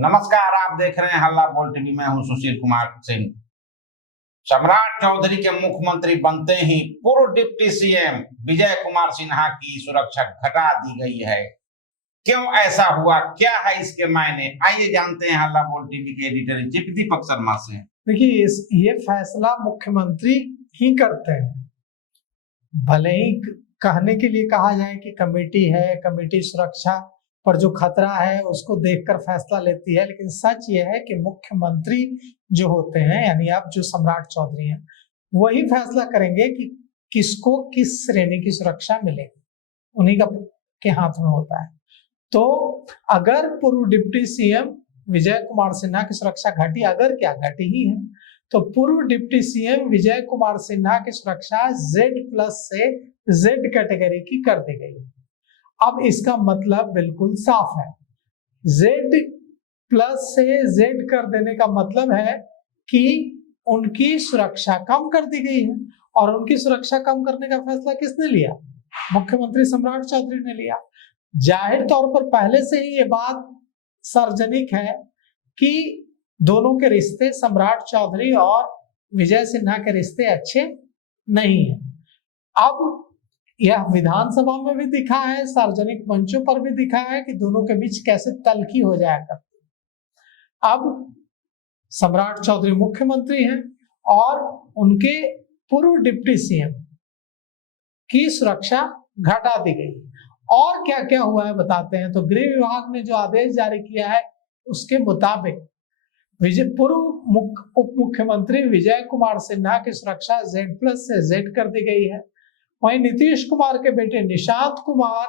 नमस्कार, आप देख रहे हैं हल्ला बोल टीवी। मैं हूं सुशील कुमार सिंह। सम्राट चौधरी के मुख्यमंत्री बनते ही पूर्व डिप्टी सीएम विजय कुमार सिन्हा की सुरक्षा घटा दी गई है। क्यों ऐसा हुआ, क्या है इसके मायने, आइए जानते हैं हल्ला बोल टीवी के editor in chief Deepak Sharma से। देखिए, ये फैसला मुख्यमंत्री ही करते हैं। भले ही कहने के लिए कहा जाए कि कमेटी है, कमेटी सुरक्षा पर जो खतरा है उसको देखकर फैसला लेती है, लेकिन सच ये है कि मुख्यमंत्री जो होते हैं, यानी अब जो सम्राट चौधरी हैं, वही फैसला करेंगे कि किसको किस श्रेणी की सुरक्षा मिलेगी। उन्हीं के हाथ में होता है। तो अगर पूर्व डिप्टी सीएम विजय कुमार सिन्हा की सुरक्षा घटी, अगर क्या घटी ही है, तो पूर्व डिप्टी सीएम विजय कुमार सिन्हा की सुरक्षा Z+ से Z कैटेगरी की कर दी गई। अब इसका मतलब बिल्कुल साफ है। Z+ से Z कर देने का मतलब है कि उनकी सुरक्षा कम कर दी गई है। और उनकी सुरक्षा कम करने का फैसला किसने लिया? मुख्यमंत्री सम्राट चौधरी ने लिया। जाहिर तौर पर पहले से ही ये बात सार्वजनिक है कि दोनों के रिश्ते, सम्राट चौधरी और विजय सिन्हा के रिश्ते अच्छे नहीं है। अब यह विधानसभा में भी दिखा है, सार्वजनिक मंचों पर भी दिखा है कि दोनों के बीच कैसे तल्खी हो जाया करती है। अब सम्राट चौधरी मुख्यमंत्री हैं और उनके पूर्व डिप्टी सीएम की सुरक्षा घटा दी गई। और क्या क्या हुआ है बताते हैं। तो गृह विभाग ने जो आदेश जारी किया है उसके मुताबिक पूर्व उप मुख्यमंत्री विजय कुमार सिन्हा की सुरक्षा Z+ से Z कर दी गई है। वहीं नीतीश कुमार के बेटे निशांत कुमार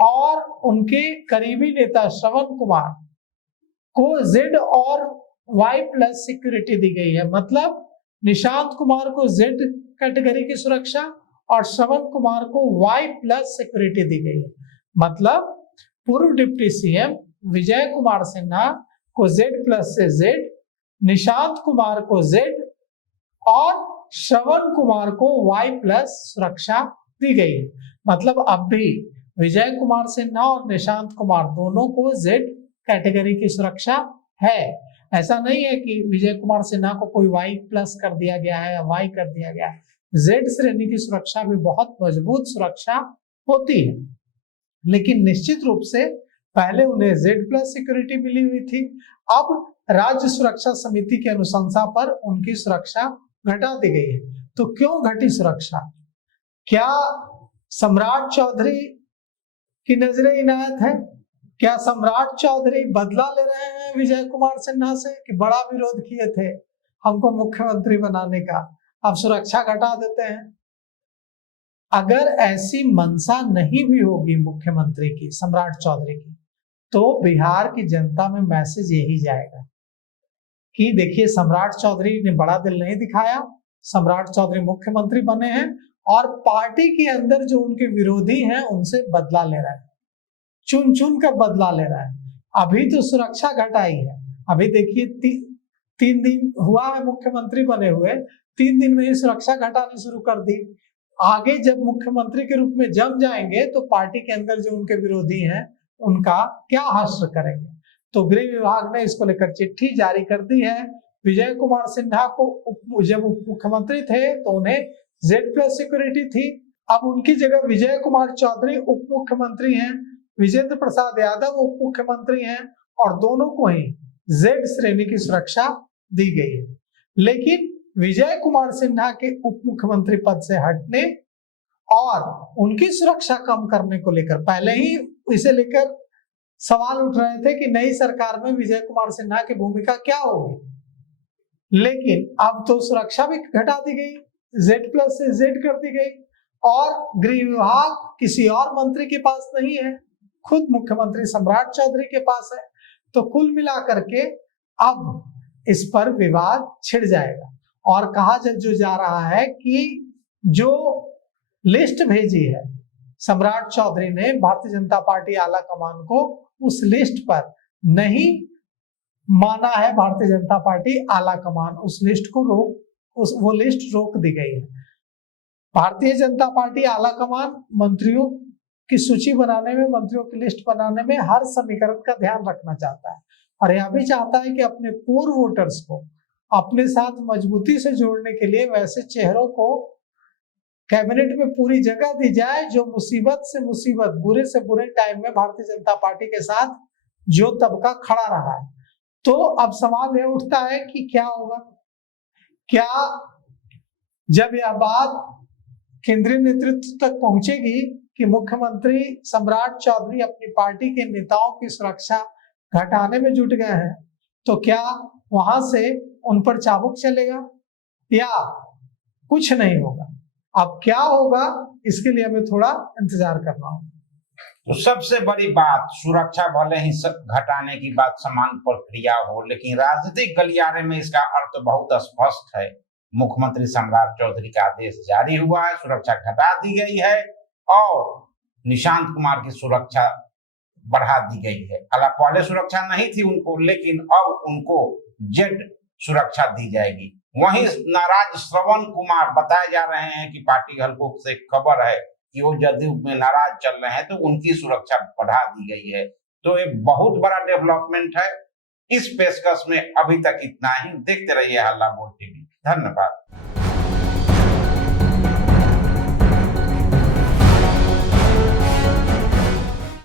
और उनके करीबी नेता श्रवण कुमार को Z और Y+ सिक्योरिटी दी गई है। मतलब निशांत कुमार को Z कैटेगरी की सुरक्षा और श्रवण कुमार को Y+ सिक्योरिटी दी गई है। मतलब पूर्व डिप्टी सीएम विजय कुमार सिन्हा को Z+ से Z, निशांत कुमार को Z और श्रवण कुमार को Y+ सुरक्षा दी गई है। मतलब अब भी विजय कुमार सिन्हा और निशांत कुमार दोनों को Z कैटेगरी की सुरक्षा है। ऐसा नहीं है कि विजय कुमार सिन्हा को कोई Y+ कर दिया गया है या Y कर दिया गया है। Z श्रेणी की सुरक्षा भी बहुत मजबूत सुरक्षा होती है, लेकिन निश्चित रूप से पहले उन्हें Z+ सिक्योरिटी मिली हुई थी। अब राज्य सुरक्षा समिति की अनुशंसा पर उनकी सुरक्षा घटा दी गई है। तो क्यों घटी सुरक्षा? क्या सम्राट चौधरी की नजरे इनायत है? क्या सम्राट चौधरी बदला ले रहे हैं विजय कुमार सिन्हा से कि बड़ा विरोध किए थे हमको मुख्यमंत्री बनाने का, अब सुरक्षा घटा देते हैं? अगर ऐसी मंशा नहीं भी होगी मुख्यमंत्री की, सम्राट चौधरी की, तो बिहार की जनता में मैसेज यही जाएगा कि देखिए, सम्राट चौधरी ने बड़ा दिल नहीं दिखाया, सम्राट चौधरी मुख्यमंत्री बने हैं और पार्टी के अंदर जो उनके विरोधी हैं उनसे बदला ले रहा है, चुन चुन कर बदला ले रहा है। अभी तो सुरक्षा घटाई है। अभी देखिए 3 दिन हुआ है मुख्यमंत्री बने हुए, 3 दिन में ही सुरक्षा घटानी शुरू कर दी। आगे जब मुख्यमंत्री के रूप में जम जाएंगे तो पार्टी के अंदर जो उनके विरोधी हैं उनका क्या हश्र करेंगे। तो गृह विभाग ने इसको लेकर चिट्ठी जारी कर दी है। विजय कुमार सिन्हा को जब उप मुख्यमंत्री थे तो उन्हें Z+ सिक्योरिटी थी। अब उनकी जगह विजय कुमार चौधरी उप मुख्यमंत्री हैं, विजेंद्र प्रसाद यादव उप मुख्यमंत्री हैं और दोनों को ही Z श्रेणी की सुरक्षा दी गई है। लेकिन विजय कुमार सिन्हा के उप मुख्यमंत्री पद से हटने और उनकी सुरक्षा कम करने को लेकर पहले ही इसे लेकर सवाल उठ रहे थे कि नई सरकार में विजय कुमार सिन्हा की भूमिका क्या होगी। लेकिन अब तो सुरक्षा भी घटा दी गई, Z+ से Z कर दी गई और गृह विभाग किसी और मंत्री के पास नहीं है, खुद मुख्यमंत्री सम्राट चौधरी के पास है। तो कुल मिलाकर के अब इस पर विवाद छिड़ जाएगा। और कहा जो जा रहा है कि जो लिस्ट भेजी है सम्राट चौधरी ने भारतीय जनता पार्टी आला कमान को, उस लिस्ट पर नहीं माना है भारतीय जनता पार्टी आला कमान। उस लिस्ट को वो लिस्ट रोक दी गई है। भारतीय जनता पार्टी आला कमान मंत्रियों की सूची बनाने में, मंत्रियों की लिस्ट बनाने में हर समीकरण का ध्यान रखना चाहता है। और यह भी चाहता है कि अपने पूर्व वोटर्स को अपने साथ मजबूती से जोड़ने के लिए वैसे चेहरों को कैबिनेट में पूरी जगह दी जाए जो मुसीबत से मुसीबत, बुरे से बुरे टाइम में भारतीय जनता पार्टी के साथ जो तबका खड़ा रहा है। तो अब सवाल यह उठता है कि क्या होगा, क्या जब यह बात केंद्रीय नेतृत्व तक पहुंचेगी कि मुख्यमंत्री सम्राट चौधरी अपनी पार्टी के नेताओं की सुरक्षा घटाने में जुट गए हैं, तो क्या वहां से उन पर चाबुक चलेगा या कुछ नहीं होगा? अब क्या होगा इसके लिए हमें थोड़ा इंतजार करना होगा। तो सबसे बड़ी बात, सुरक्षा भले ही घटाने की बात समान प्रक्रिया हो, लेकिन राजनीतिक गलियारे में इसका अर्थ बहुत स्पष्ट है। मुख्यमंत्री सम्राट चौधरी का आदेश जारी हुआ है, सुरक्षा घटा दी गई है और निशांत कुमार की सुरक्षा बढ़ा दी गई है। हालांकि पहले सुरक्षा नहीं थी उनको, लेकिन अब उनको जेड सुरक्षा दी जाएगी। वहीं नाराज श्रवण कुमार बताए जा रहे हैं कि पार्टी हलकों से खबर है कि वो जदयू में नाराज चल रहे हैं, तो उनकी सुरक्षा बढ़ा दी गई है। तो एक बहुत बड़ा डेवलपमेंट है। इस पेशकश में अभी तक इतना ही। देखते रहिए हल्ला बोल टीवी। धन्यवाद।